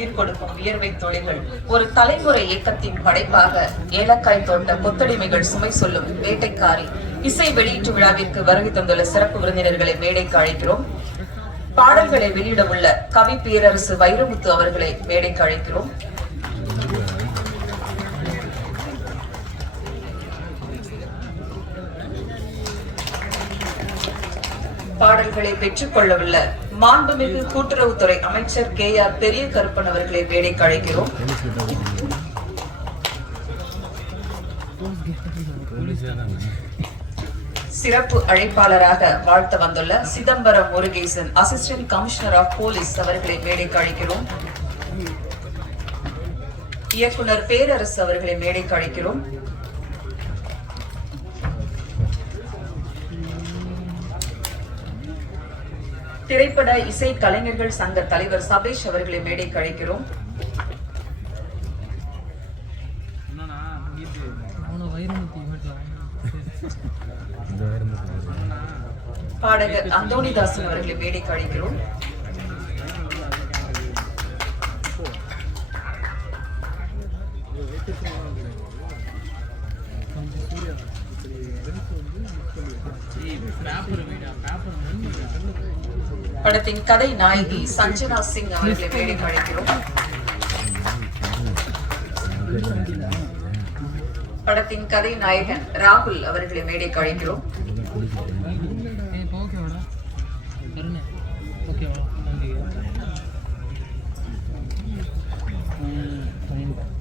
கொடுக்கும் வியர்வை தொழில்கள் ஒரு தலைமுறை இயக்கத்தின் படைப்பாக ஏலக்காய் தோட்ட கொத்தடிமைகள் சுமை சொல்லும் வேட்டைக்காரி இசை வெளியீட்டு விழாவிற்கு வருகை தந்துள்ள சிறப்பு விருந்தினர்களை மேடைக்கு அழைக்கிறோம். பாடல்களை வெளியிட உள்ள கவி பேரரசு வைரமுத்து அவர்களை மேடைக்கு அழைக்கிறோம். பாடல்களை பெற்றுக் கொள்ளவுள்ள மாண்புமிகு கூட்டுறவுத்துறை அமைச்சர் KR பெரிய கருப்பன் அவர்களை மேடைக்கு அழைக்கிறோம். சிறப்பு அழைப்பாளராக வாழ்த்த வந்துள்ள Chidambaram Murugesan assistant commissioner of police அவர்களை மேடைக்கு அழைக்கிறோம். இயக்குனர் பேரரசு அவர்களை மேடைக்கு அழைக்கிறோம். திரைப்பட இசை கலைஞர்கள் சங்க தலைவர் சபேஷ் அவர்களை மேடைக்கு அழைக்கிறோம். பாடகர் அந்தோணிதாசன் அவர்களை மேடைக்கு அழைக்கிறோம். படத்தின் கதை நாயகி சஞ்சனா சிங் அவர்களை மேடைக்கு அழைக்கிறோம். படத்தின் கதை நாயகன் ராகுல் அவர்களை மேடைக்கு அழைக்கிறோம்.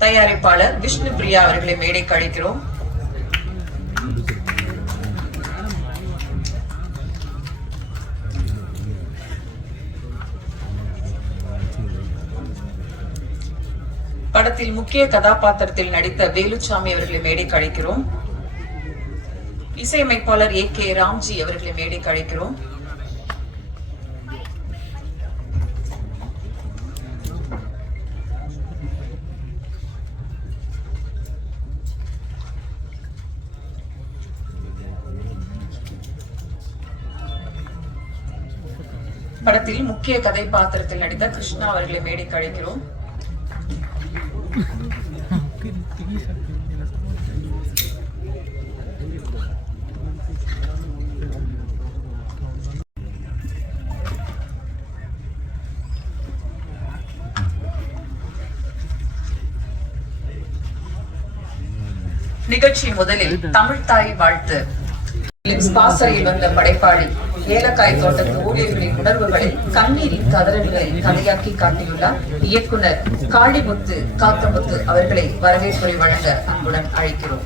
தயாரிப்பாளர் விஷ்ணு பிரியா அவர்களை மேடைக்கு அழைக்கிறோம். படத்தில் முக்கிய கதாபாத்திரத்தில் நடித்த வேலுச்சாமி அவர்களை மேடைக்கு அழைக்கிறோம். இசையமைப்பாளர் AK ராம்ஜி அவர்களை மேடைக்கு அழைக்கிறோம். படத்தில் முக்கிய கதாபாத்திரத்தில் நடித்த கிருஷ்ணா அவர்களை மேடைக்கு அழைக்கிறோம். நிகழ்ச்சி முதலில் தமிழ் தாய் வாழ்த்து. பாசறையில் வந்த படைப்பாளி ஏலக்காய் தோட்டத்து ஊழியர்களின் உணர்வுகளை கண்ணீரின் கதறல்களை கதையாக்கி காட்டியுள்ளார் இயக்குனர் காளிமுத்து காத்தமுத்து அவர்களை வரவேற்புரை வழங்க அன்புடன் அழைக்கிறோம்.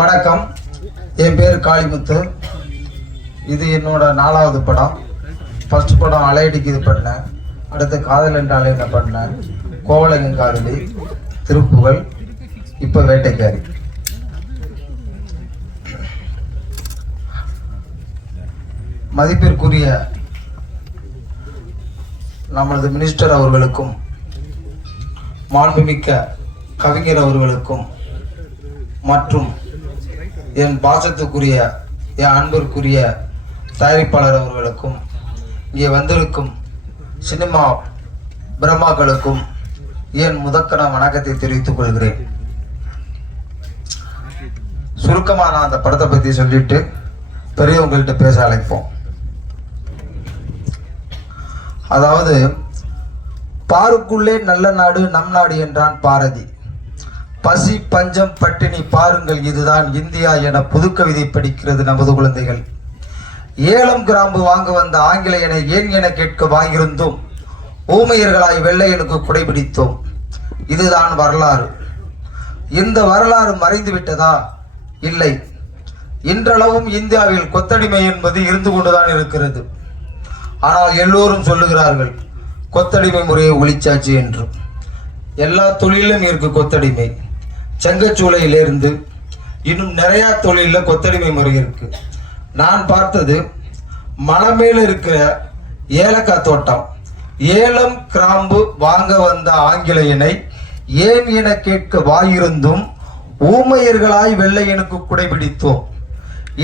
வணக்கம், என் பேர் காளிமுத்து. இது என்னோட 4வது படம். ஃபர்ஸ்ட் படம் அலையடிக்கு இது பண்ணேன். அடுத்து காதல் என்றாலே என்ன பண்ணேன், கோவலங்கின் காதலி, திருப்புகழ், இப்போ வேட்டைக்காரி. மதிப்பிற்குரிய நமது மினிஸ்டர் அவர்களுக்கும் மாண்புமிக்க கவிஞர் அவர்களுக்கும் மற்றும் என் பாசத்துக்குரிய என் அன்பிற்குரிய தயாரிப்பாளர் அவர்களுக்கும் இங்கே வந்திருக்கும் சினிமா பிரம்மாக்களுக்கும் என் முதற்கன வணக்கத்தை தெரிவித்துக் கொள்கிறேன். சுருக்கமா நான் அந்த படத்தை பத்தி சொல்லிட்டு பெரியவங்கள்ட்ட பேச அழைப்போம். அதாவது, பாருக்குள்ளே நல்ல நாடு நம் நாடு என்றான் பாரதி. பசி பஞ்சம் பட்டினி பாருங்கள் இதுதான் இந்தியா என புதுக்கவிதை படிக்கிறது நமது குழந்தைகள். ஏலம் கிராம்பு வாங்க வந்த ஆங்கிலேயனை ஏன் என கேட்க வாங்கியிருந்தோம். ஊமையர்களாய் வெள்ளையனுக்கு குடைபிடித்தோம். இதுதான் வரலாறு. இந்த வரலாறு மறைந்து விட்டதா? இல்லை. இன்றளவும் இந்தியாவில் கொத்தடிமை என்பது இருந்து கொண்டுதான் இருக்கிறது. ஆனால் எல்லோரும் சொல்லுகிறார்கள் கொத்தடிமை முறையை ஒழிச்சாச்சு என்று. எல்லா தொழிலும் இருக்கு கொத்தடிமை. செங்கச்சூளையிலிருந்து இன்னும் நிறைய தொழில கொத்தடிமை முறை இருக்கு. நான் பார்த்தது மலை இருக்கிற ஏலக்காய் தோட்டம். ஏலம் கிராம்பு வாங்க வந்த ஆங்கிலேயனை ஏன் என கேட்க வாயிருந்தும் ஊமையர்களாய் வெள்ளையனுக்கு குடைபிடித்தோம்.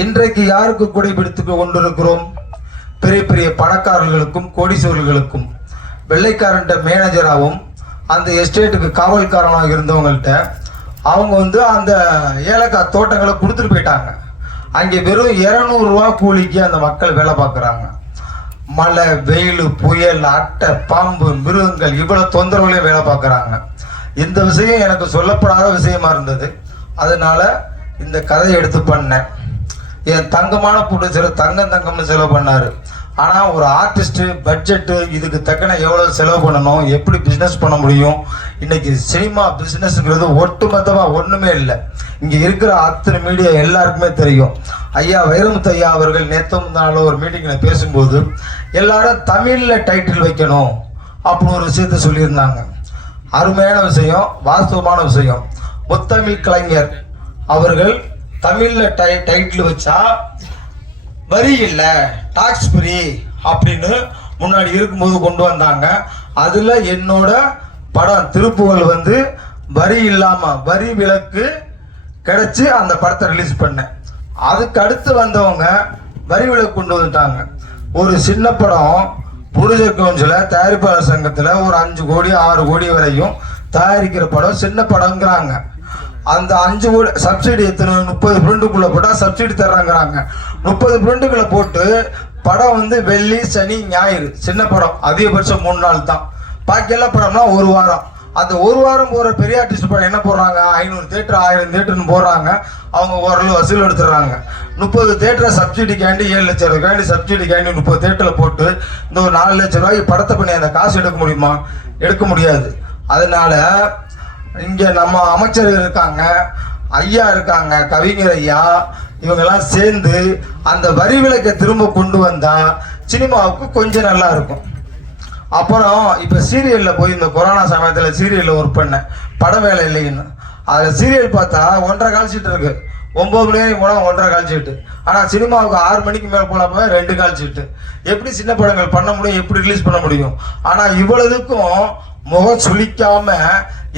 இன்றைக்கு யாருக்கு குடைபிடித்து கொண்டிருக்கிறோம்? பெரிய பெரிய பணக்காரர்களுக்கும் கோடீஸ்வரர்களுக்கும் வெள்ளைக்காரன்ட்ட மேனேஜராகவும் அந்த எஸ்டேட்டுக்கு காவல்காரனாக இருந்தவங்கள்ட்ட அவங்க வந்து அந்த ஏலக்காய் தோட்டங்களை கொடுத்துட்டு போயிட்டாங்க. அங்கே வெறும் 200 ரூபா கூலிக்கு அந்த மக்கள் வேலை பார்க்குறாங்க. மழை, வெயில், புயல், அட்டை, பாம்பு, மிருகங்கள் இவ்வளோ தொந்தரவுலையும் வேலை பார்க்குறாங்க. இந்த விஷயம் எனக்கு சொல்லப்படாத விஷயமா இருந்தது. அதனால இந்த கதையை எடுத்து பண்ணேன். என் தங்கமான புடிச்சர் தங்கம்னு செலவு பண்ணார். ஆனால் ஒரு ஆர்டிஸ்ட்டு பட்ஜெட்டு இதுக்கு தக்கன எவ்வளோ செலவு பண்ணணும், எப்படி பிஸ்னஸ் பண்ண முடியும். இன்னைக்கு சினிமா பிஸ்னஸ்ங்கிறது ஒட்டுமொத்தமாக ஒன்றுமே இல்லை. இங்கே இருக்கிற அத்தனை மீடியா எல்லாருக்குமே தெரியும். ஐயா வைரமுத்து ஐயா அவர்கள் நேற்று ஒரு மீட்டிங்கில் பேசும்போது எல்லாரும் தமிழில் டைட்டில் வைக்கணும் அப்படின்னு ஒரு விஷயத்த சொல்லியிருந்தாங்க. அருமையான விஷயம், வாஸ்தவமான விஷயம். முத்தமிழ் கலைஞர் அவர்கள் தமிழில் டைட்டில் வச்சா வரி இல்லை, டாக்ஸ் ஃப்ரீ அப்படின்னு முன்னாடி இருக்கும்போது கொண்டு வந்தாங்க. அதில் என்னோட படம் திருப்புகழ் வந்து வரி இல்லாமல் வரி விலக்கு கிடைச்சி அந்த படத்தை ரிலீஸ் பண்ணேன். அதுக்கு அடுத்து வந்தவங்க வரி விலக்கு கொண்டு வந்துட்டாங்க. ஒரு சின்ன படம் புரிஜர் கவுன்சில் தயாரிப்பாளர் சங்கத்தில் ஒரு 5 கோடி 6 கோடி வரையும் தயாரிக்கிற படம் சின்ன படங்கிறாங்க. அந்த 5 கோடி சப்சிடி எத்தனை 30 பிரிண்டுக்குள்ளே போட்டால் சப்சிடி தர்றாங்கிறாங்க. 30 பிரிண்டுக்குள்ளே போட்டு படம் வந்து வெள்ளி, சனி, ஞாயிறு சின்ன படம் அதிகபட்சம் 3 நாள் தான். பாக்கி எல்லா படம்னா 1 வாரம். அந்த 1 வாரம் போகிற பெரிய ஆர்டிஸ்ட் படம் என்ன போடுறாங்க, 500 தேட்டர் 1000 தேட்டர்னு போடுறாங்க. அவங்க ஓரளவு வசூல் எடுத்துடுறாங்க. 30 தேட்டரை சப்சிடிக்காண்டி 7 லட்சம் ரூபாய்க்காண்டி சப்சிடிக்காண்டி 30 தேட்டரில் போட்டு இந்த ஒரு 4 லட்சம் ரூபாய்க்கு படத்தை பண்ணி அந்த காசு எடுக்க முடியுமா? எடுக்க முடியாது. அதனால இங்கே நம்ம அமைச்சர் இருக்காங்க, ஐயா இருக்காங்க, கவிஞர் ஐயா, இவங்கெல்லாம் சேர்ந்து அந்த வரி விலக்கை திரும்ப கொண்டு வந்தா சினிமாவுக்கு கொஞ்சம் நல்லா இருக்கும். அப்புறம் இப்போ சீரியலில் போய் இந்த கொரோனா சமயத்தில் சீரியலில் ஒர்க் பண்ணேன், பட வேலை இல்லைன்னு. அதில் சீரியல் பார்த்தா 1.5 கால் சீட்டு இருக்கு. 9 மணி வரைக்கும் போனால் 1.5 கால் சீட்டு. ஆனால் சினிமாவுக்கு 6 மணிக்கு மேலே போனப்போ 2 கால் சீட்டு. எப்படி சின்ன படங்கள் பண்ண முடியும், எப்படி ரிலீஸ் பண்ண முடியும்? ஆனால் இவ்வளவுக்கும் முகம் சுளிக்காம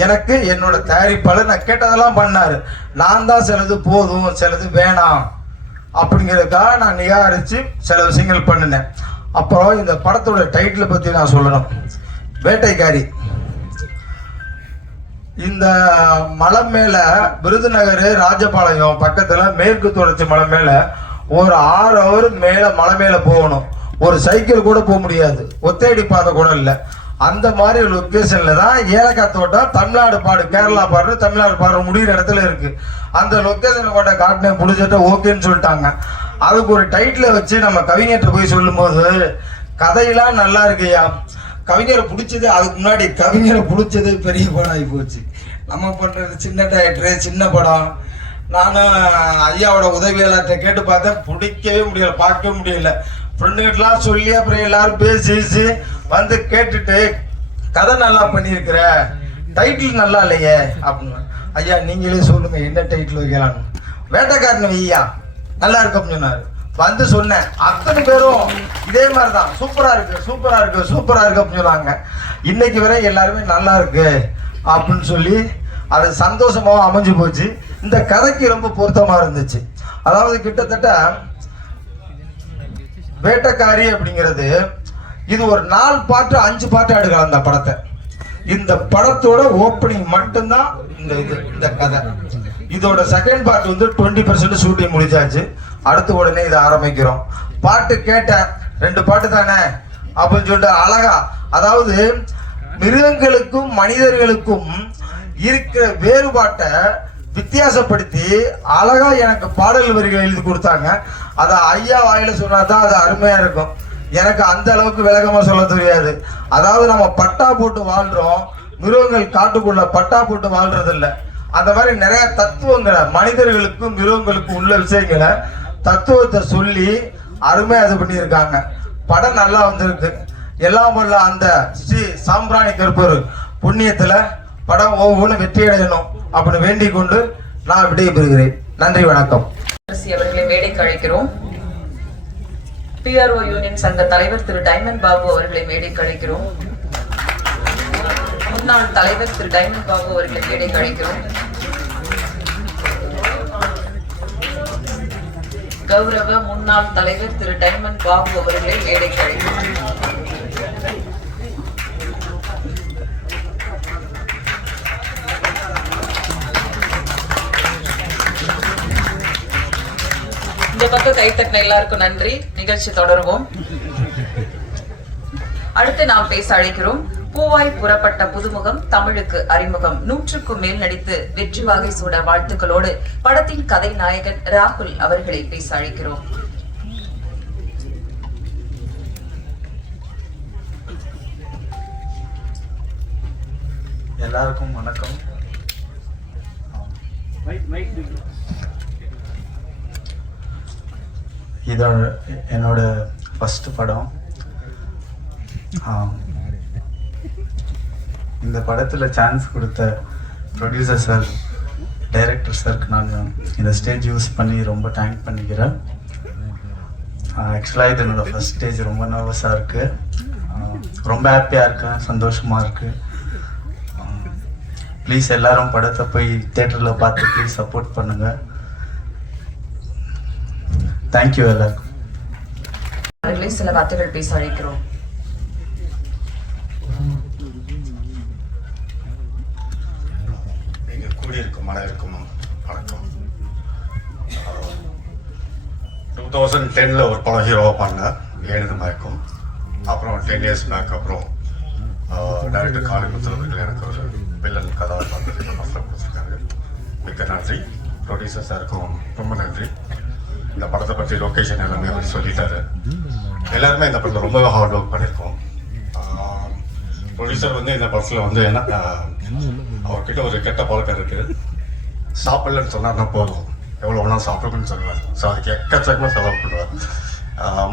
எனக்கு என்னோட தயாரிப்பாளர் நான் கேட்டதெல்லாம் பண்ணாரு. நான் தான் சிலது போதும் சிலது வேணாம் அப்படிங்கிறதுக்காக நான் நிராகரித்து சில விஷயங்கள் பண்ணினேன். அப்புறம் இந்த படத்தோட டைட்டிலை பற்றி நான் சொல்லணும். வேட்டைக்காரி. இந்த மலை மேலே விருதுநகர் ராஜபாளையம் பக்கத்தில் மேற்கு தொடர்ச்சி மலை மேலே ஒரு 6 ஹவர் மேலே மலை மேலே போகணும். ஒரு சைக்கிள் கூட போக முடியாது, ஒத்தையடி பாதை கூட இல்லை. அந்த மாதிரி லொக்கேஷன்ல தான் ஏலக்காய் தோட்டம் தமிழ்நாடு பாடு கேரளா பாடு தமிழ்நாடு பாடு முடிகிற இடத்துல இருக்கு. அந்த லொக்கேஷனை கொண்ட காட்டினேன், பிடிச்சிட்ட ஓகேன்னு சொல்லிட்டாங்க. அதுக்கு ஒரு டைட்டில் வச்சு நம்ம கவிஞர்கிட்ட போய் சொல்லும்போது கதையெல்லாம் நல்லா இருக்குயா, கவிஞரை பிடிச்சது அதுக்கு முன்னாடி கவிஞரை பிடிச்சது பெரிய படம் ஆகி போச்சு. நம்ம பண்ணுறது சின்ன டேரக்டரு சின்ன படம். நானும் ஐயாவோட உதவியாளர்கிட்ட கேட்டு பார்த்தேன், பிடிக்கவே முடியல, பார்க்கவே முடியல. ஃப்ரெண்டுகிட்டலாம் சொல்லி அப்புறம் எல்லாரும் பேசி வந்து கேட்டுட்டு கதை நல்லா பண்ணியிருக்கிற, டைட்டில் நல்லா இல்லையே அப்படின்னு. ஐயா நீங்களே சொல்லுங்க என்ன டைட்டில் வைக்கலான்னு. வேட்டைக்காரன் ஐயா நல்லா இருக்கு அப்படின்னு சொன்னார். வந்து சொன்னேன், அத்தனை பேரும் இதே மாதிரி தான் சூப்பராக இருக்கு சூப்பராக இருக்கு சூப்பராக இருக்கு அப்படின்னு சொன்னாங்க. இன்னைக்கு வரை எல்லாருமே நல்லா இருக்கு அப்படின்னு சொல்லி அது சந்தோஷமாகவும் அமைஞ்சு போச்சு. இந்த கதைக்கு ரொம்ப பொருத்தமாக இருந்துச்சு. அதாவது கிட்டத்தட்ட வேட்டைக்காரி அப்படிங்கிறது இது ஒரு 4 பாட்டு 5 பாட்டு எடுக்கலாம் இந்த படத்தை. இந்த படத்தோட ஓப்பனிங் மட்டும்தான் இந்த கதை. இதோட செகண்ட் பார்ட் வந்து 20% ஷூட்டிங் முடிச்சாச்சு. அடுத்த உடனே இதை ஆரம்பிக்கிறோம். பாட்டு கேட்டேன், 2 பாட்டு தானே அப்படின்னு சொல்லிட்டு அழகா, அதாவது மிருகங்களுக்கும் மனிதர்களுக்கும் இருக்கிற வேறுபாட்டை வித்தியாசப்படுத்தி அழகா எனக்கு பாடல் வரிகள் எழுதி கொடுத்தாங்க. அதை ஐயா வாயில சொன்னா தான் அது அருமையா இருக்கும். எனக்கு அந்த அளவுக்கு விளக்கமா சொல்ல தெரியாது. அதாவது நம்ம பட்டா போட்டு வாழ்றோம், மிருகங்கள் காட்டுக்குள்ள பட்டா போட்டு வாழ்றது இல்லை. அந்த மாதிரி நிறைய தத்துவங்களை மனிதர்களுக்கும் மிருகங்களுக்கும் உள்ள விஷயங்களை தத்துவத்தை சொல்லி அருமையா இது பண்ணியிருக்காங்க. படம் நல்லா வந்திருக்கு. எல்லாம் வல்ல அந்த ஸ்ரீ சாம்பிராணி கருப்பர் புண்ணியத்துல படம் ஒவ்வொன்றும் வெற்றி அடையணும் அப்படின்னு வேண்டிக் கொண்டு நான் விடைபெறுகிறேன். நன்றி, வணக்கம். அவர்களை மேடைக்கு அழைக்கிறோம். PRO யூனியன் சங்க தலைவர் திரு டைமண்ட் பாபு அவர்களை மேடைக்கு அழைக்கிறோம். முன்னாள் தலைவர் திரு டைமண்ட் பாபு அவர்களை மேடைக்கு அழைக்கிறோம். கௌரவ முன்னாள் தலைவர் திரு டைமண்ட் பாபு அவர்களை மேடைக்கு அழைக்கிறோம். இந்த பக்கம் கைத்தட்டின எல்லாருக்கும் நன்றி. நிகழ்ச்சி தொடருவோம். அடுத்து நாம் பேச அழைக்கிறோம். பூவாய் புறப்பட்ட புதுமுகம் தமிழுக்கு அறிமுகம் 100க்கும் மேல் நடித்து வெற்றி வாகை சூட வாழ்த்துக்களோடு படத்தின் கதை நாயகன் ராகுல் அவர்களை பேச அழைக்கிறோம். எல்லாருக்கும் வணக்கம். இதோட என்னோட ஃபர்ஸ்ட் படம். இந்த படத்தில் சான்ஸ் கொடுத்த ப்ரொடியூசர் சார், டைரக்டர் சாருக்கு நான் இந்த ஸ்டேஜ் யூஸ் பண்ணி ரொம்ப தேங்க் பண்ணிக்கிறேன். ஆக்சுவலாக இது என்னோடய ஃபஸ்ட் ஸ்டேஜ். ரொம்ப நர்வஸாக இருக்குது, ரொம்ப ஹாப்பியாக இருக்கேன், சந்தோஷமாக இருக்குது. ப்ளீஸ் எல்லாரும் படத்தை போய் தியேட்டரில் பார்த்து ப்ளீஸ் சப்போர்ட் பண்ணுங்கள். தேங்க்யூ எல்லாருக்கும். சில வார்த்தைகள் பேச அழைக்கிறோம். இங்கே கூடியிருக்கும் அனைவருக்கும் வணக்கம். 2010 ஒரு படம் ஹீரோவாக பண்ணேன், ஏழுது மயக்கம். அப்புறம் 10 years பேக் அப்புறம் டைரக்டர் காளிமுத்து அவர்கள் எனக்கு ஒரு வில்லன் கதாபாத்திரத்தில் ஆஃபர் கொடுத்துருக்காரு. மிக்க நன்றி. ப்ரொடியூசர் சாருக்கும் ரொம்ப நன்றி. இந்த படத்தை பற்றி லொக்கேஷன் எல்லாமே அவர் சொல்லிட்டாரு. எல்லாருமே இந்த படத்தில் ரொம்பவே ஹார்ட் ஒர்க் பண்ணியிருக்கோம். ப்ரொடியூசர் வந்து இந்த படத்தில் வந்து என்ன அவர்கிட்ட ஒரு கெட்ட பழக்கம் இருக்குது. சாப்பிடலன்னு சொன்னார்னா போதும், எவ்வளோ ஒன்றா சாப்பிடுன்னு சொல்லுவார். ஸோ அதுக்கு எக்கச்சக்கமாக செலவு பண்ணுவார்.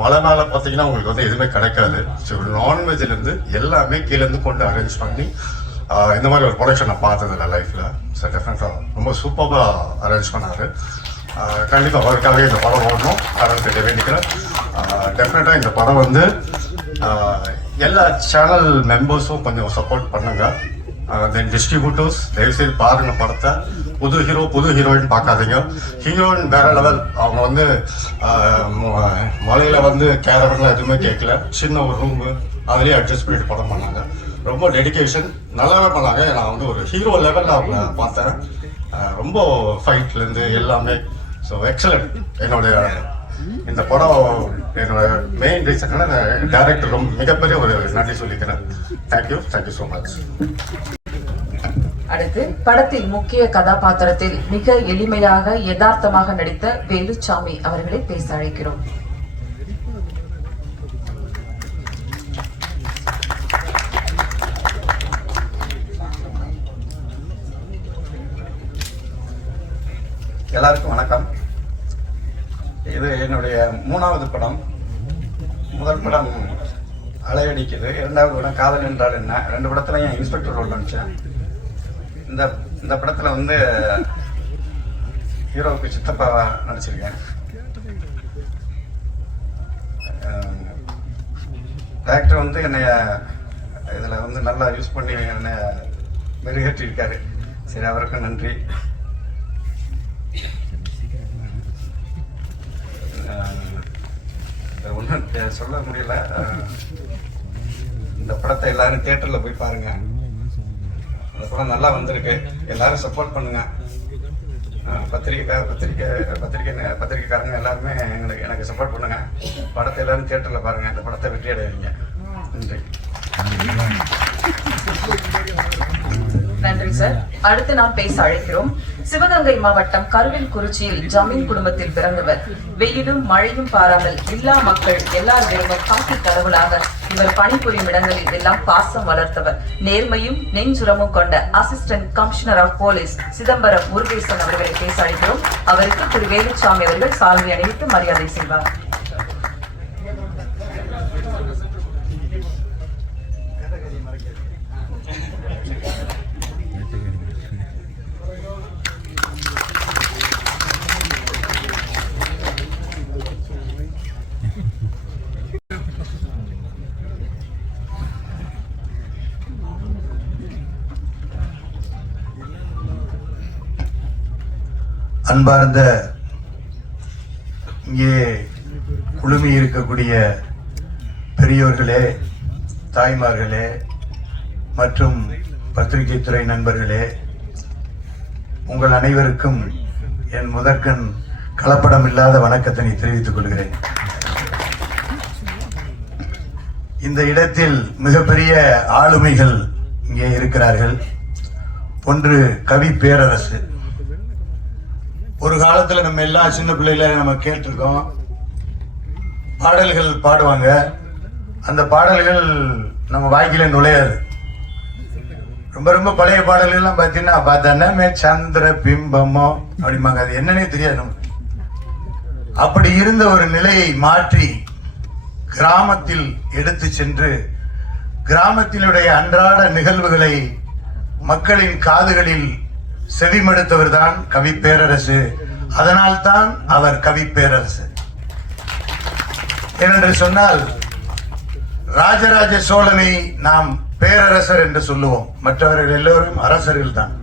மழை மேலே பார்த்தீங்கன்னா உங்களுக்கு வந்து எதுவுமே கிடைக்காது. ஸோ நான்வெஜ்லேருந்து எல்லாமே கீழேருந்து கொண்டு அரேஞ்ச் பண்ணி இந்த மாதிரி ஒரு ப்ரொடக்ஷன் நான் பார்த்ததில்ல லைஃப்பில். ஸோ டெஃபினட்டாக ரொம்ப சூப்பராக அரேஞ்ச் பண்ணார். கண்டிப்பாக அவருக்காகவே இந்த படம் ஓடணும் கடவுள்கிட்ட வேண்டிக்கிறேன். டெஃபினட்டாக இந்த படம் வந்து எல்லா சேனல் மெம்பர்ஸும் கொஞ்சம் சப்போர்ட் பண்ணுங்க. தென் டிஸ்ட்ரிபியூட்டர்ஸ் தயவுசெய்து பாருங்க படத்தை. புது ஹீரோ புது ஹீரோயின் பார்க்காதீங்க. ஹீரோயின் வேற லெவல். அவங்க வந்து மலையில் வந்து கேரவன்லாம் எதுவுமே கேட்கல, சின்ன ஒரு ரூமு அதுலேயே அட்ஜஸ்ட் பண்ணிட்டு படம் பண்ணாங்க. ரொம்ப டெடிக்கேஷன், நல்லாவே பண்ணாங்க. நான் வந்து ஒரு ஹீரோ லெவலில் அவங்க பார்த்தேன். ரொம்ப ஃபைட்லேருந்து எல்லாமே. So excellent. என்னுடைய இந்த படம் என்னோட மெயின் ரீசனால டைரக்டர் ரொம்ப மிகப்பெரிய ஒரு நன்றி சொல்லிக்கிறேன். Thank you so much. அடுத்து படத்தில் முக்கிய கதாபாத்திரத்தில் மிக எளிமையாக யதார்த்தமாக நடித்த வேலுச்சாமி அவர்களை பேச அழைக்கிறோம். எல்லாருக்கும் வணக்கம். இது என்னுடைய 3வது படம். முதல் படம் அலையடிக்குது, 2வது படம் காதல் என்றால் என்ன. 2 படத்துலையும் இன்ஸ்பெக்டர் ரோல் நடித்தேன். இந்த படத்தில் வந்து ஹீரோவுக்கு சித்தப்பாவா நடிச்சிருக்கேன். டைரக்டர் வந்து என்னைய இதில் வந்து நல்லா யூஸ் பண்ணி என்னை மெருகேற்றிருக்காரு. சரி, அவருக்கும் நன்றி. ஒன்றும் சொல்ல முடியல. இந்த படத்தை எல்லாரும் தியேட்டரில் போய் பாருங்க. அந்த படம் நல்லா வந்திருக்கு. எல்லாரும் சப்போர்ட் பண்ணுங்க. பத்திரிக்கைக்காரங்க எல்லாருமே எனக்கு சப்போர்ட் பண்ணுங்க. படத்தை எல்லாரும் தியேட்டரில் பாருங்க. இந்த படத்தை வெற்றி அடைவீங்க. நன்றி. நன்றி சார். அடுத்து நாம் பேச அழைக்கிறோம். சிவகங்கை மாவட்டம் கருவில்குறிச்சியில் ஜமீன் குடும்பத்தில் பிறந்தவர். வெயிலும் மழையும் பாராமல் எல்லா மக்கள் எல்லார் விரும்பும் காக்கி கடவுளாக இவர் பணிபுரியும் இடங்களில் எல்லாம் பாசம் வளர்த்தவர். நேர்மையும் நெஞ்சுரமும் கொண்ட assistant commissioner of police Chidambaram Murugesan அவர்களை பேச அழைக்கிறோம். அவருக்கு திரு வேலுச்சாமி அவர்கள் சால்வை அணிவித்து மரியாதை செய்வார். அன்பார்ந்த இங்கே குழுமி இருக்கக்கூடிய பெரியோர்களே, தாய்மார்களே மற்றும் பத்திரிகை துறை நண்பர்களே, உங்கள் அனைவருக்கும் என் முதற்கண் கலப்படம் இல்லாத வணக்கத்தினை தெரிவித்துக் கொள்கிறேன். இந்த இடத்தில் மிகப்பெரிய ஆளுமைகள் இங்கே இருக்கிறார்கள். ஒன்று கவி பேரரசு. ஒரு காலத்துல நம்ம எல்லா சின்ன பிள்ளைல நம்ம கேட்டிருக்கோம், பாடல்கள் பாடுவாங்க, அந்த பாடல்கள் நம்ம வாய்க்கில நுழையாது. ரொம்ப ரொம்ப பழைய பாடல்கள்லாம் பார்த்தீங்கன்னா பார்த்தா சந்திர பிம்பமோ அப்படிம்பாங்க, அது என்னன்னே தெரியாது நமக்கு. அப்படி இருந்த ஒரு நிலையை மாற்றி கிராமத்தில் எடுத்து சென்று கிராமத்தினுடைய அன்றாட நிகழ்வுகளை மக்களின் காதுகளில் செவிமடுத்தவர் தான் கவி பேரரசு. அதனால்தான் அவர் கவி பேரரசு. ஏனென்று சொன்னால், ராஜராஜ சோழனை நாம் பேரரசர் என்று சொல்லுவோம், மற்றவர்கள் எல்லோரும் அரசர்கள் தான்.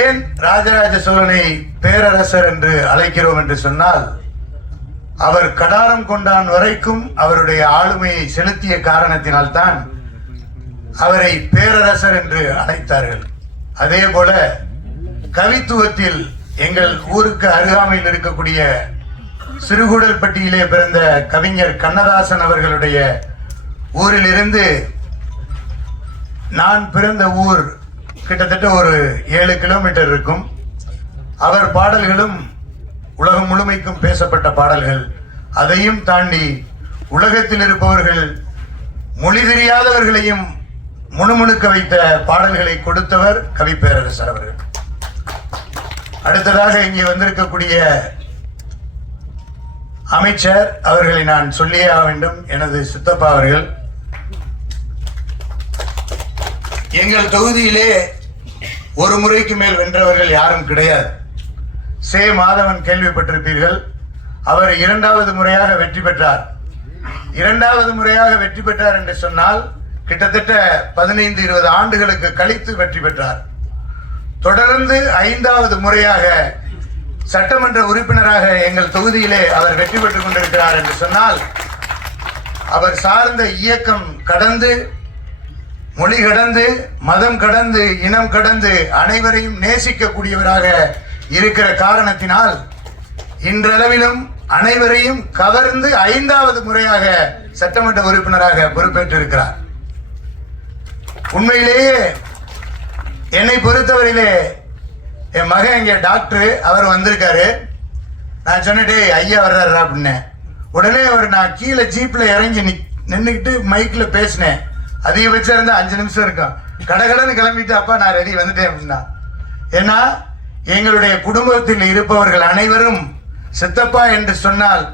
ஏன் ராஜராஜ சோழனை பேரரசர் என்று அழைக்கிறோம் என்று சொன்னால், அவர் கடாரம் கொண்டான் வரைக்கும் அவருடைய ஆளுமையை செலுத்திய காரணத்தினால்தான் அவரை பேரரசர் என்று அழைத்தார்கள். அதே போல கவித்துவத்தில் எங்கள் ஊருக்கு அருகாமையில் இருக்கக்கூடிய சிறுகுடல்பட்டியிலே பிறந்த கவிஞர் கண்ணதாசன் அவர்களுடைய ஊரிலிருந்து நான் பிறந்த ஊர் கிட்டத்தட்ட ஒரு 7 கிலோமீட்டர் இருக்கும். அவர் பாடல்களும் உலகம் முழுமைக்கும் பேசப்பட்ட பாடல்கள். அதையும் தாண்டி உலகத்தில் இருப்பவர்கள், மொழி தெரியாதவர்களையும் முணுமுணுக்க வைத்த பாடல்களை கொடுத்தவர் கவி பேரரசர் அவர்கள். அடுத்ததாக இங்கே வந்திருக்கக்கூடிய அமைச்சர் அவர்களை நான் சொல்லியே ஆக வேண்டும். எனது சித்தப்பா அவர்கள் எங்கள் தொகுதியிலே ஒரு முறைக்கு மேல் வென்றவர்கள் யாரும் கிடையாது. சே மாதவன் கேள்விப்பட்டிருப்பீர்கள். அவர் 2வது முறையாக வெற்றி பெற்றார். 2வது முறையாக வெற்றி பெற்றார் என்று சொன்னால் கிட்டத்தட்ட 15-20 ஆண்டுகளுக்கு கழித்து வெற்றி பெற்றார். தொடர்ந்து 5வது முறையாக சட்டமன்ற உறுப்பினராக எங்கள் தொகுதியிலே அவர் வெற்றி பெற்றுக் கொண்டிருக்கிறார் என்று சொன்னால், அவர் சார்ந்த இயக்கம் கடந்து, மொழி கடந்து, மதம் கடந்து, இனம் கடந்து அனைவரையும் நேசிக்கக்கூடியவராக இருக்கிற காரணத்தினால் இன்றளவிலும் அனைவரையும் கவர்ந்து 5வது முறையாக சட்டமன்ற உறுப்பினராக பொறுப்பேற்றிருக்கிறார். உண்மையிலேயே என்னை பொறுத்தவரையிலே என் மகன் இங்கே டாக்டர், அவர் வந்திருக்காரு. நான் சொன்னே ஐயா வர்றாரு அப்படின்னு. உடனே நான் கீழே ஜீப்ல இறங்கி நின்றுக்கிட்டு மைக்ல பேசினேன். அதிகபட்சம் இருந்தா 5 நிமிஷம் இருக்கும். கடகடன்னு கிளம்பிட்டு, அப்பா நான் ரெடி வந்துட்டேன் அப்படின்னா. ஏன்னா எங்களுடைய குடும்பத்தில் இருப்பவர்கள் அனைவரும் சித்தப்பா என்று சொன்னால்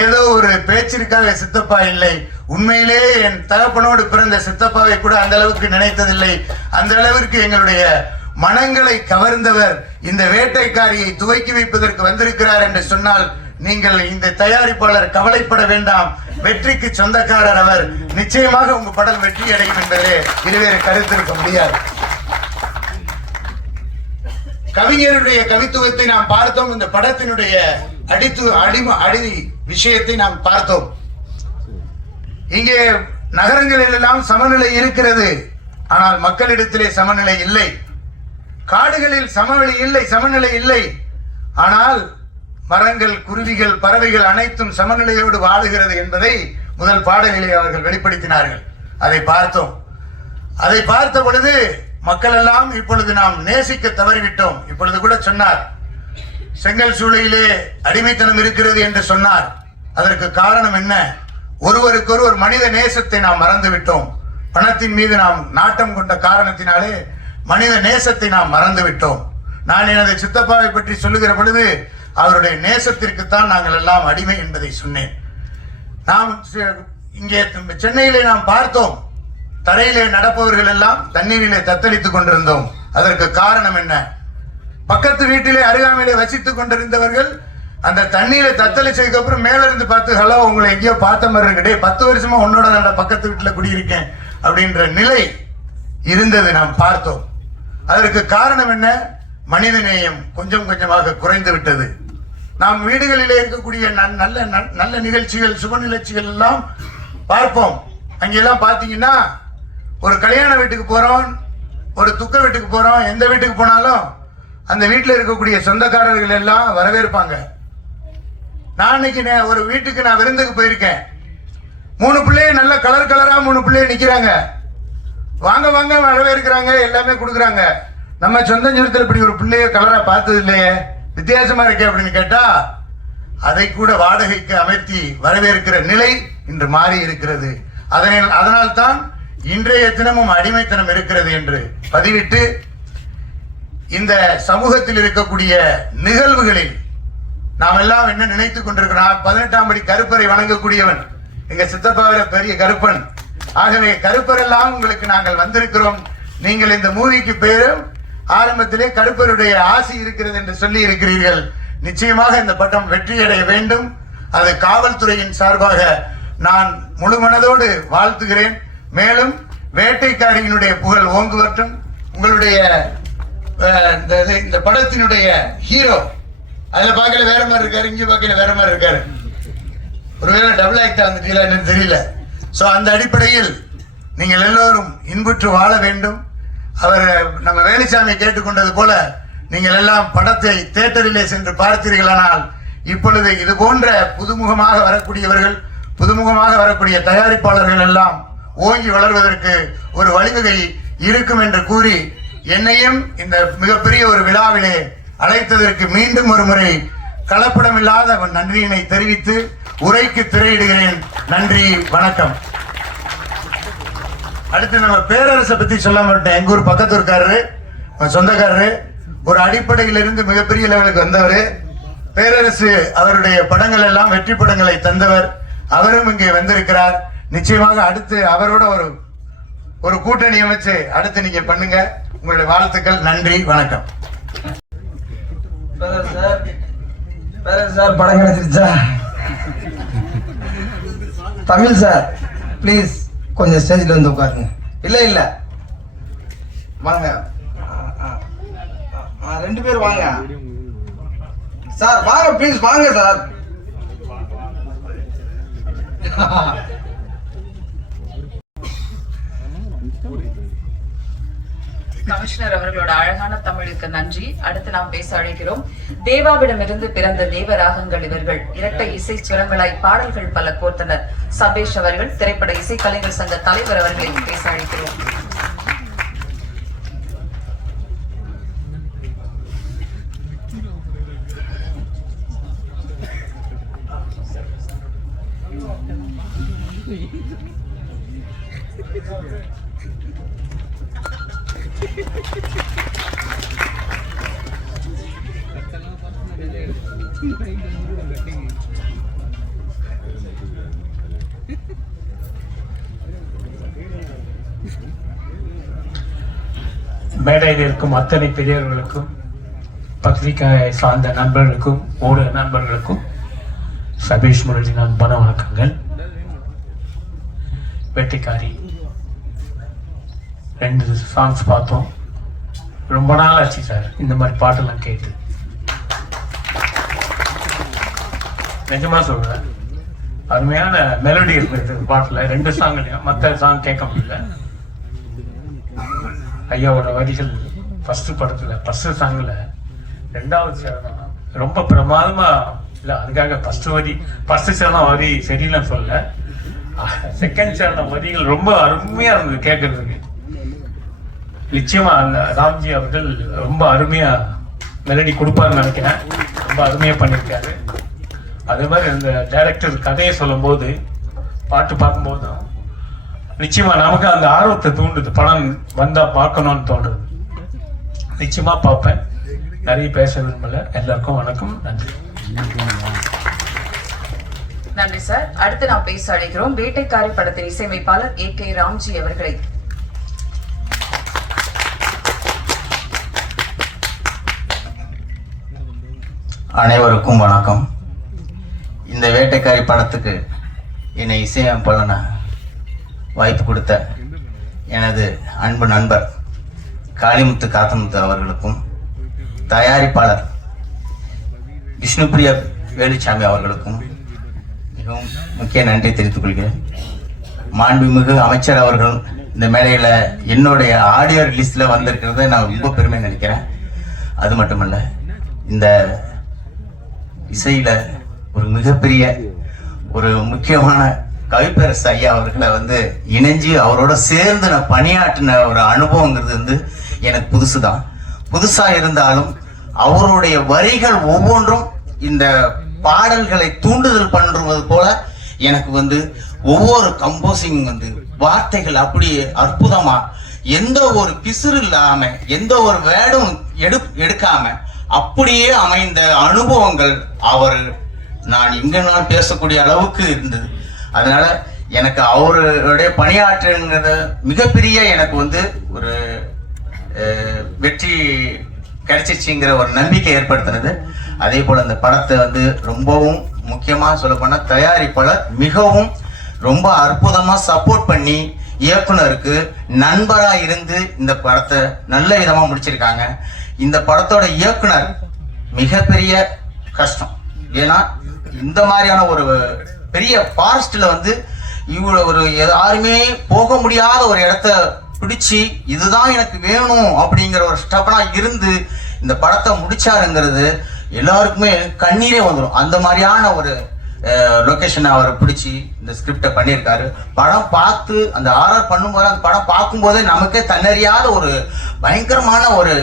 ஏதோ ஒரு பேச்சிற்காக சித்தப்பா இல்லை. உண்மையிலே என் தகப்பனோடு பிறந்த சித்தப்பாவை கூட அந்த அளவுக்கு நினைத்ததில்லை. அந்த அளவிற்கு எங்களுடைய மனங்களை கவர்ந்தவர் இந்த வேட்டைக்காரியை துவக்கி வைப்பதற்கு வந்திருக்கிறார் என்று சொன்னால், நீங்கள் இந்த தயாரிப்பாளர் கவலைப்பட வேண்டாம். வெற்றிக்கு சொந்தக்காரர் அவர். நிச்சயமாக உங்க படம் வெற்றி அடையும் என்பதிலே இருவேறு கருத்து இருக்க முடியாது. கவிஞருடைய கவித்துவத்தை நாம் பார்த்தோம். இந்த படத்தினுடைய அடி விஷயத்தை நாம் பார்த்தோம். இங்கே நகரங்களில் எல்லாம் சமநிலை இருக்கிறது, ஆனால் மக்களிடத்திலே சமநிலை இல்லை. காடுகளில் சமநிலை இல்லை. ஆனால் மரங்கள், குருவிகள், பறவைகள் அனைத்தும் சமநிலையோடு வாழுகிறது என்பதை முதல் பாடலிலே அவர்கள் வெளிப்படுத்தினார்கள். அதை பார்த்தோம். அதை பார்த்த பொழுது மக்கள் எல்லாம் இப்பொழுது நாம் நேசிக்க தவறிவிட்டோம். இப்பொழுது கூட சொன்னார், செங்கல் சூளையிலே அடிமைத்தனம் இருக்கிறது என்று சொன்னார். அதற்கு காரணம் என்ன? ஒருவருக்கொருவர் மனித நேசத்தை நாம் மறந்து விட்டோம். பணத்தின் மீது நாம் நாட்டம் கொண்ட காரணத்தினாலே மனித நேசத்தை நாம் மறந்து விட்டோம். நான் எனது சித்தப்பாவை பற்றி சொல்லுகிற பொழுது அவருடைய நேசத்திற்குத்தான் நாங்கள் எல்லாம் அடிமை என்பதை சொன்னேன். நாம் இங்கே சென்னையிலே நாம் பார்த்தோம், தரையிலே நடப்பவர்கள் எல்லாம் தண்ணீரிலே தத்தளித்துக் கொண்டிருந்தோம். அதற்கு காரணம் என்ன? பக்கத்து வீட்டிலே அருகாமையிலே வசித்துக் கொண்டிருந்தவர்கள் அந்த தண்ணீரை தத்தளிச்சதுக்கு அப்புறம் மேல இருந்து பார்த்து, ஹலோ உங்களை எங்கேயோ பார்த்த மாதிரி இருக்கு, 10 வருஷமா உன்னோட நான் பக்கத்து வீட்டுல குடியிருக்கேன் அப்படின்ற நிலை இருந்தது நாம் பார்த்தோம். அதற்கு காரணம் என்ன? மனித நேயம் கொஞ்சம் கொஞ்சமாக குறைந்து விட்டது. நாம் வீடுகளிலே இருக்கக்கூடிய நல்ல நிகழ்ச்சிகள், சுப நிகழ்ச்சிகள் எல்லாம் பார்ப்போம். அங்கெல்லாம் பார்த்தீங்கன்னா ஒரு கல்யாண வீட்டுக்கு போகிறோம், ஒரு துக்க வீட்டுக்கு போகிறோம், எந்த வீட்டுக்கு போனாலும் அந்த வீட்டில் இருக்கக்கூடிய சொந்தக்காரர்கள் எல்லாம் வரவேற்பாங்க. நான் இன்னைக்கு ஒரு வீட்டுக்கு நான் விருந்துக்கு போயிருக்கேன். 3 பிள்ளைய நல்ல கலர் கலரா 3 பிள்ளைய நிக்கிறாங்க. வாங்க வாங்க வரவேற்கிறாங்க, எல்லாமே கொடுக்குறாங்க. நம்ம சொந்த சுரத்தில் இப்படி ஒரு பிள்ளைய கலரா பார்த்தது இல்லையே, வித்தியாசமா இருக்கே அப்படின்னு கேட்டா அதை கூட வாடகைக்கு அமர்த்தி வரவேற்கிற நிலை இன்று மாறி இருக்கிறது. அதனால்தான் இன்றைய தினமும் அடிமைத்தனம் இருக்கிறது என்று பதிவிட்டு, இந்த சமூகத்தில் இருக்கக்கூடிய நிகழ்வுகளில் நாம் எல்லாம் என்ன நினைத்துக் கொண்டிருக்கிறோம்? 18ஆம் படி கருப்பரை வணங்கக்கூடியவன் எங்க சித்தப்பாவில பெரிய கருப்பன். ஆகவே கருப்பரெல்லாம் உங்களுக்கு நாங்கள் வந்திருக்கிறோம். நீங்கள் இந்த மூவிக்கு பேரும் ஆரம்பத்திலே கருப்பருடைய ஆசி இருக்கிறது என்று சொல்லி இருக்கிறீர்கள். நிச்சயமாக இந்த பட்டம் வெற்றியடைய வேண்டும். அது காவல்துறையின் சார்பாக நான் முழு மனதோடு வாழ்த்துகிறேன். மேலும் வேட்டைக்காரியினுடைய புகழ் ஓங்குவற்றும். உங்களுடைய இந்த படத்தினுடைய ஹீரோ அதுல பார்க்கல வேற மாதிரி இருக்காரு, இங்க பார்க்கல வேற மாதிரி இருக்காரு. ஒருவேளை டபுள் ஆக்டா வந்துட்டீங்களா என்னன்னு தெரியல. ஸோ அந்த அடிப்படையில் நீங்கள் எல்லோரும் இன்புற்று வாழ வேண்டும். அவர் நம்ம வேலுசாமி கேட்டுக்கொண்டது போல நீங்கள் எல்லாம் படத்தை தியேட்டரிலே சென்று பார்த்தீர்களானால் இப்பொழுது இது போன்ற புதுமுகமாக வரக்கூடியவர்கள், புதுமுகமாக வரக்கூடிய தயாரிப்பாளர்கள் எல்லாம் ஓங்கி வளர்வதற்கு ஒரு வழிவகை இருக்கும் என்று கூறி, என்னையும் இந்த மிகப்பெரிய ஒரு விழாவிலே அழைத்ததற்கு மீண்டும் ஒரு முறை கலப்படம் இல்லாத நன்றியினை தெரிவித்து உரைக்கு திரையிடுகிறேன். நன்றி, வணக்கம். அடுத்து நம்ம பேரரசை பத்தி சொல்ல மாட்டேன். எங்க ஊர் பக்கத்தூர்காரரு, சொந்தக்காரரு, ஒரு அடிப்படையிலிருந்து மிகப்பெரிய லெவலுக்கு வந்தவர். பேரரசு அவருடைய படங்கள் எல்லாம் வெற்றி படங்களை தந்தவர். அவரும் இங்கே வந்திருக்கிறார். நிச்சயமாக அடுத்து அவரோட ஒரு கூட்டணி அமைச்சு அடுத்து நீங்க பண்ணுங்க. உங்களுடைய வாழ்த்துக்கள். நன்றி, வணக்கம். சார் படம் கிடைச்சிருச்சா? தமிழ் சார் ப்ளீஸ் கொஞ்சம் ஸ்டேஜில் வந்து உட்காருங்க. இல்லை வாங்க, 2 பேர் வாங்க சார், வாங்க ப்ளீஸ் வாங்க சார். கமிஷனர் அவர்களோட அழகான தமிழுக்கு நன்றி. அடுத்து நாம் பேச அழைக்கிறோம். தேவாவிடமிருந்து பிறந்த தேவராகங்கள் இவர்கள். இரட்டை இசை சுரங்களாய் பாடல்கள் பல கோர்த்தனர். சபேஷ் அவர்கள், திரைப்பட இசைக்கலைஞர் சங்க தலைவர் அவர்களை பேச அழைக்கிறோம். மேடையில் இருக்கும் அத்தனை பெரியவர்களுக்கும், பத்திரிகை சார்ந்த நண்பர்களுக்கும், ஊடக நண்பர்களுக்கும் சபேஷ் முரளி அன்பான வணக்கங்கள். வேட்டைக்காரி 2 சாங்ஸ் பார்த்தோம். ரொம்ப நாள் ஆச்சு சார் இந்த மாதிரி பாட்டெல்லாம் கேட்டு. நிஜமா சொல்றேன், அருமையான மெலடி இருக்குது பாட்டில். 2 சாங்லையும் மற்ற சாங் கேட்க முடியல. ஐயாவோட வரிகள் ஃபர்ஸ்ட் படத்துல ஃபர்ஸ்ட் சாங்ல 2வது சரணம் ரொம்ப பிரமாதமா இல்லை. அதுக்காக ஃபர்ஸ்ட் சரணம் வரி சரியில்லைன்னு சொல்ல, செகண்ட் சரணம் வரிகள் ரொம்ப அருமையா இருந்தது கேட்கறதுக்கு. நிச்சயமா அந்த ராம்ஜி அவர்கள் ரொம்ப அருமையா மெலடி கொடுப்பாருன்னு நினைக்கிறேன். ரொம்ப அருமையா பண்ணியிருக்காரு. அதே மாதிரி அந்த டைரக்டர் கதையை சொல்லும் போது, பாட்டு பார்க்கும்போதும் நிச்சயமா நமக்கு அந்த ஆர்வத்தை தூண்டுது. படம் வந்தா பார்க்கணும்னு தோன்றுது. நிச்சயமா பார்ப்பேன். நிறைய பேச விரும்பல. எல்லாருக்கும் வணக்கம், நன்றி. நன்றி சார். அடுத்து நாம் பேச அழைக்கிறோம் வேட்டைக்காரி படத்தின் இசையமைப்பாளர் AK ராம்ஜி அவர்களை. அனைவருக்கும் வணக்கம். இந்த வேட்டைக்காரி படத்துக்கு என்னை இசையமைப்பாளன வாய்ப்பு கொடுத்த எனது அன்பு நண்பர் காளிமுத்து காத்தமுத்து அவர்களுக்கும், தயாரிப்பாளர் விஷ்ணுபிரியா வேலுச்சாமி அவர்களுக்கும் மிகவும் முக்கிய நன்றி தெரிவித்துக் கொள்கிறேன். மாண்புமிகு அமைச்சர் அவர்கள் இந்த மேடையில் என்னுடைய ஆடியோ ரிலீஸில் வந்திருக்கிறத நான் ரொம்ப பெருமை நினைக்கிறேன். அது மட்டுமல்ல, இந்த இசையில் ஒரு மிகப்பெரிய ஒரு முக்கியமான கவிப்பேரசு ஐயா அவர்களை இணைஞ்சு அவரோட சேர்ந்து நான் பணியாற்றின ஒரு அனுபவங்கிறது எனக்கு புதுசு தான். புதுசாக இருந்தாலும் அவருடைய வரிகள் ஒவ்வொன்றும் இந்த பாடல்களை தூண்டுதல் பண்ணுறது போல எனக்கு ஒவ்வொரு கம்போசிங் வார்த்தைகள் அப்படியே அற்புதமா எந்த ஒரு பிசுறு இல்லாம எந்த ஒரு வேர்டும் எடுக்காம அப்படியே அமைந்த அனுபவங்கள் நான் இங்க நான் பேசக்கூடிய அளவுக்கு இருந்தது. அதனால எனக்கு அவருடைய பணியாற்றுங்கிறத மிகப்பெரிய எனக்கு ஒரு வெற்றி கிடைச்சிச்சுங்கிற ஒரு நம்பிக்கை ஏற்படுத்தினது. அதே போல இந்த படத்தை ரொம்பவும் முக்கியமா சொல்ல போனா தயாரிப்பாளர் மிகவும் ரொம்ப அற்புதமா சப்போர்ட் பண்ணி இயக்குனருக்கு நண்பரா இருந்து இந்த படத்தை நல்ல விதமா முடிச்சிருக்காங்க. இந்த படத்தோட இயக்குனர் மிகப்பெரிய கஷ்டம். ஏன்னா இந்த மாதிரியான ஒரு பெரிய ஃபாரஸ்ட்ல இவ்வளவு ஒரு யாருமே போக முடியாத ஒரு இடத்த பிடிச்சி இதுதான் எனக்கு வேணும் அப்படிங்கிற ஒரு ஸ்டெப்பனா இருந்து இந்த படத்தை முடிச்சாருங்கிறது எல்லாருக்குமே கண்ணீரே வந்துடும். அந்த மாதிரியான ஒரு லொகேஷனை அவர் பிடிச்சி இந்த ஸ்கிரிப்டை பண்ணியிருக்காரு. படம் பார்த்து அந்த ஆர்ஆர் பண்ணும்போது அந்த படம் பார்க்கும்போதே நமக்கே தன்னறியாத ஒரு பயங்கரமான ஒரு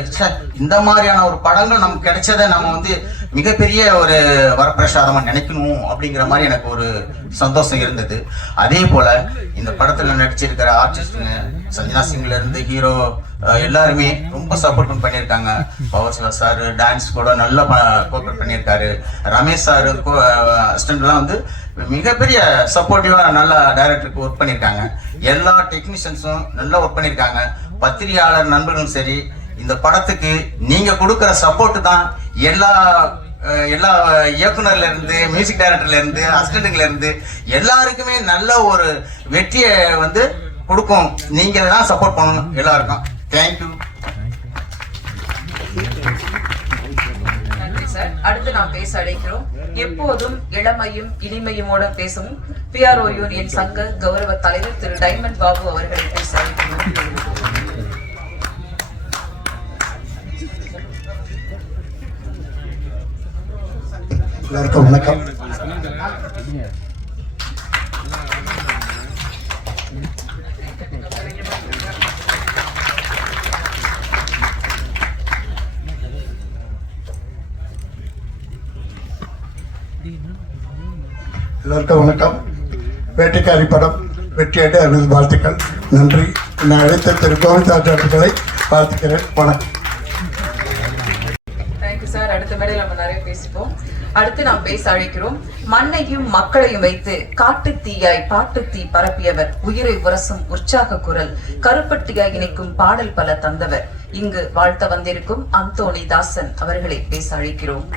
இந்த மாதிரியான ஒரு படங்கள் நமக்கு கிடைச்சதை நம்ம மிகப்பெரிய ஒரு வரப்பிரசாதமாக நினைக்கணும் அப்படிங்கிற மாதிரி எனக்கு ஒரு சந்தோஷம் இருந்தது. அதே போல இந்த படத்தில் நடிச்சிருக்கிற ஆர்டிஸ்டுங்க சஞ்சனா சிங்ல இருந்து ஹீரோ எல்லாருமே ரொம்ப சப்போர்ட் பண்ணியிருக்காங்க. பவர் சிவா சார் டான்ஸ் கூட நல்லா கோஆப்ரேட் பண்ணியிருக்காரு. ரமேஷ் சார் அசிஸ்டன்ட்லாம் மிகப்பெரிய சப்போர்ட்டிவா நல்லா டைரக்டருக்கு ஒர்க் பண்ணியிருக்காங்க. எல்லா டெக்னீஷியன்ஸும் நல்லா ஒர்க் பண்ணியிருக்காங்க. பத்திரிகையாளர் நண்பர்களும் சரி, இந்த படத்துக்கு நீங்க கொடுக்குற சப்போர்ட் தான் எல்லா இயக்குனர்ல இருந்து மியூசிக் டைரக்டர்ல இருந்து அசிஸ்டன்ட்ல இருந்து எல்லாருக்குமே நல்ல ஒரு வெற்றியை கொடுக்கும். நீங்க தான் சப்போர்ட் பண்ணணும் எல்லாருக்கும். தேங்க்யூ. நன்றி சார். அடுத்து நாம் பேச அழைக்கிறோம். எப்போதும் இளமையும் இனிமையுமோட பேசும் PRO யூனியன் சங்க கௌரவ தலைவர் திரு டைமண்ட் பாபு அவர்களை பேச அழைக்கிறோம். எல்லாருக்கும் வணக்கம். எல்லாருக்கும் வணக்கம். வேட்டைக்காரி படம் வெற்றியடை எனது வாழ்த்துக்கள். நன்றி. நான் அழைத்த திரு கோவிந்தராஜ் அவர்களை வாழ்த்துக்கிறேன். வணக்கம். Thank you sir. அடுத்த மேடையில் நம்ம நிறைய பேசிப்போம். அடுத்து நாம் பேச அழைக்கிறோம். மண்ணையும் மக்களையும் வைத்து காட்டு தீயாய் பாட்டு தீ பரப்பியவர், உயிரை உரசும் உற்சாக குரல், கருப்பட்டியாய் இணைக்கும் பாடல் பல தந்தவர், இங்கு வாழ்த்த வந்திருக்கும் அந்தோணி தாசன் அவர்களை பேச அழைக்கிறோம்.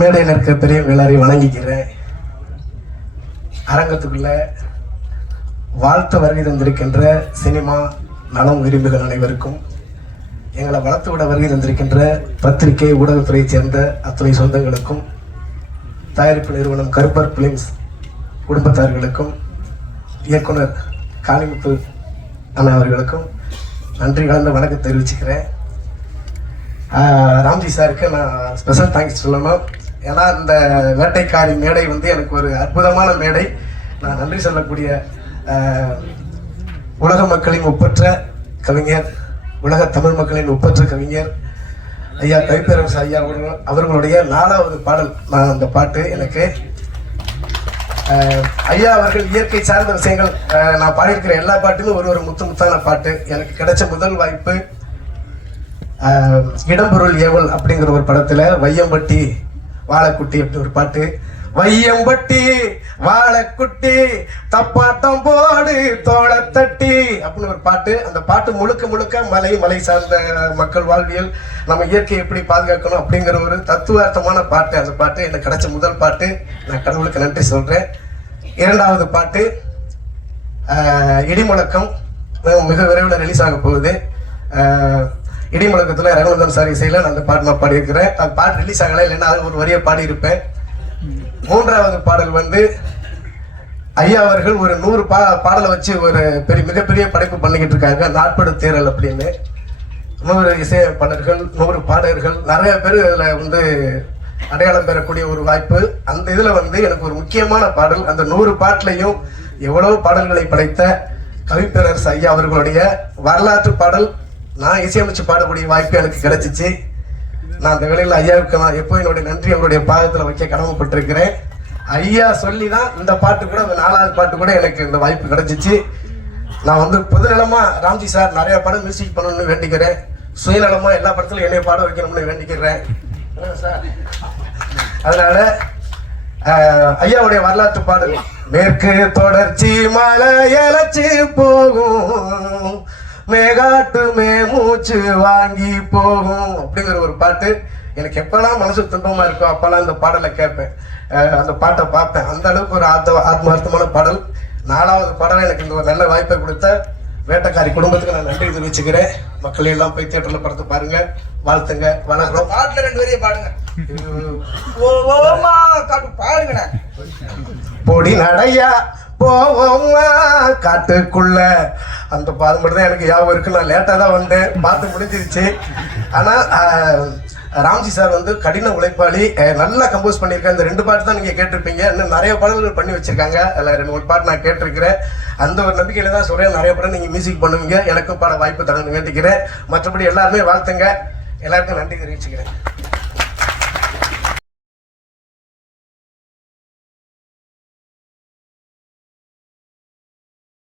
மேடையில் இருக்க பெரியவங்க எல்லாரையும் வணங்கிக்கிறேன். அரங்கத்துக்குள்ள வாழ்த்து வருகை தந்திருக்கின்ற சினிமா நலம் விரும்புகள் அனைவருக்கும், எங்களை வளர்த்து விட வருகை தந்திருக்கின்ற பத்திரிகை ஊடகத்துறையைச் சேர்ந்த அத்துறை சொந்தங்களுக்கும், தயாரிப்பு நிறுவனம் கருப்பர் பிலிம்ஸ் குடும்பத்தார்களுக்கும், இயக்குனர் காளிமுத்து அண்ணா அவர்களுக்கும் நன்றி கலந்த வணக்கம் தெரிவிச்சுக்கிறேன். ராம்ஜி சாருக்கு நான் ஸ்பெஷல் தேங்க்ஸ் சொல்லணும். ஏன்னா இந்த வேட்டைக்காரி மேடை எனக்கு ஒரு அற்புதமான மேடை. நான் நன்றி சொல்லக்கூடிய உலக மக்களின் ஒப்பற்ற கவிஞர், உலக தமிழ் மக்களின் ஒப்பற்ற கவிஞர் ஐயா கவிப்பேரரசு ஐயா அவர்களுடைய 4வது பாடல். நான் அந்த பாட்டு எனக்கு ஐயா அவர்கள் இயற்கை சார்ந்த விஷயங்கள் நான் பாடியிருக்கிற எல்லா பாட்டுமே ஒரு முத்தான பாட்டு. எனக்கு கிடைச்ச முதல் வாய்ப்பு இடம்பொருள் ஏவல் அப்படிங்கிற ஒரு படத்தில் வையம்பட்டி வாழைக்குட்டி அப்படி ஒரு பாட்டு, வையம்பட்டி வாழைக்குட்டி தப்பாட்டம் போடு தோளை தட்டி அப்படின்னு ஒரு பாட்டு. அந்த பாட்டு முழுக்க முழுக்க மலை சார்ந்த மக்கள் வாழ்வியல், நம்ம இயற்கையை எப்படி பாதுகாக்கணும் அப்படிங்கிற ஒரு தத்துவார்த்தமான பாட்டு. அந்த பாட்டு எனக்கு கிடைச்ச முதல் பாட்டு. நான் கடவுளுக்கு நன்றி சொல்றேன். இரண்டாவது பாட்டு இடிமுழக்கம், மிக விரைவில் ரிலீஸ் ஆக போகுது. இடிமுழக்கத்தில் ரகுநந்தன் சார் இசையில் நான் அந்த பாட்டு நான் பாடியிருக்கிறேன். அந்த பாட்டு ரிலீஸ் ஆகலை, இல்லைன்னா அது ஒரு வரியை பாடியிருப்பேன். மூன்றாவது பாடல் வந்து ஐயா அவர்கள் ஒரு 100 பாடலை வச்சு ஒரு மிகப்பெரிய படைப்பு பண்ணிக்கிட்டு இருக்காங்க, நாட்படு தேரல் அப்படின்னு. 100 இசையமைப்பாளர்கள், 100 பாடகர்கள், நிறைய பேர் இதில் வந்து அடையாளம் பெறக்கூடிய ஒரு வாய்ப்பு. அந்த இதில் வந்து எனக்கு ஒரு முக்கியமான பாடல், அந்த 100 பாட்டிலையும் எவ்வளவு பாடல்களை படைத்த கவிப்பேரரசு ஐயா அவர்களுடைய வரலாற்று பாடல் நான் இசையமைச்சு பாடக்கூடிய வாய்ப்பு எனக்கு கிடைச்சிச்சு. நான் அந்த வேளையில் ஐயாவுக்கு நான் எப்போ என்னுடைய நன்றி அவருடைய பாதத்தில் வைக்க கடமைப்பட்டிருக்கிறேன். ஐயா சொல்லி தான் இந்த பாட்டு கூட, அந்த 4வது பாட்டு கூட எனக்கு இந்த வாய்ப்பு கிடைச்சிச்சு. நான் வந்து பொதுநலமா ராம்ஜி சார் நிறைய படம் மியூசிக் பண்ணணும்னு வேண்டிக்கிறேன். சுயநலமா எல்லா படத்திலும் என்னைய பாட வைக்கணும்னு வேண்டிக்கிறேன் சார். அதனால ஐயாவுடைய வரலாற்று பாடல், மேற்கு தொடர்ச்சி மலை இழைச்சி போகும், மேகாட்டுமே மூச்சு வாங்கி போகும் அப்படிங்கிற ஒரு பாட்டு. எனக்கு எப்பெல்லாம் மனசு துன்பமா இருக்கோ அப்பெல்லாம் இந்த பாடலை கேட்பேன், அந்த பாட்டை பார்ப்பேன். அந்த அளவுக்கு ஒரு ஆத்மார்த்தமான பாடல். 4வது பாடலை எனக்கு இந்த ஒரு நல்ல வாய்ப்பை கொடுத்த வேட்டைக்காரி குடும்பத்துக்கு நான் நன்றி தெரிவிச்சுக்கிறேன். மக்கள் எல்லாம் போய் தியேட்டர்ல படத்தை பாருங்க, வாழ்த்துங்க, வணக்கம். பாட்டுல 2 வரியை பாடுங்க. பாடுங்க. பொடி நடையா போவோமா காட்டுக்குள்ள, அந்த பாதம் மட்டும் தான் எனக்கு ஞாபகம் இருக்கு. நான் லேட்டாக தான் வந்தேன், பார்த்து முடிஞ்சிருச்சு. ஆனால் ராம்ஜி சார் வந்து கடின உழைப்பாளி, நல்லா கம்போஸ் பண்ணியிருக்கேன். இந்த 2 பாட்டு தான் நீங்கள் கேட்டிருப்பீங்க. இன்னும் நிறைய பாடல்கள் பண்ணி வச்சிருக்காங்க. அதில் 2-3 பாட்டு நான் கேட்டிருக்கிறேன். அந்த ஒரு நம்பிக்கையில தான் சொல்கிறேன், நிறைய படம் நீங்கள் மியூசிக் பண்ணுவீங்க, எனக்கும் பாட வாய்ப்பு தரணும்னு வேண்டிக்கிறேன். மற்றபடி எல்லாருமே வாழ்த்துங்க, எல்லாருக்கும் நன்றி தெரிவிச்சுக்கிறேன்.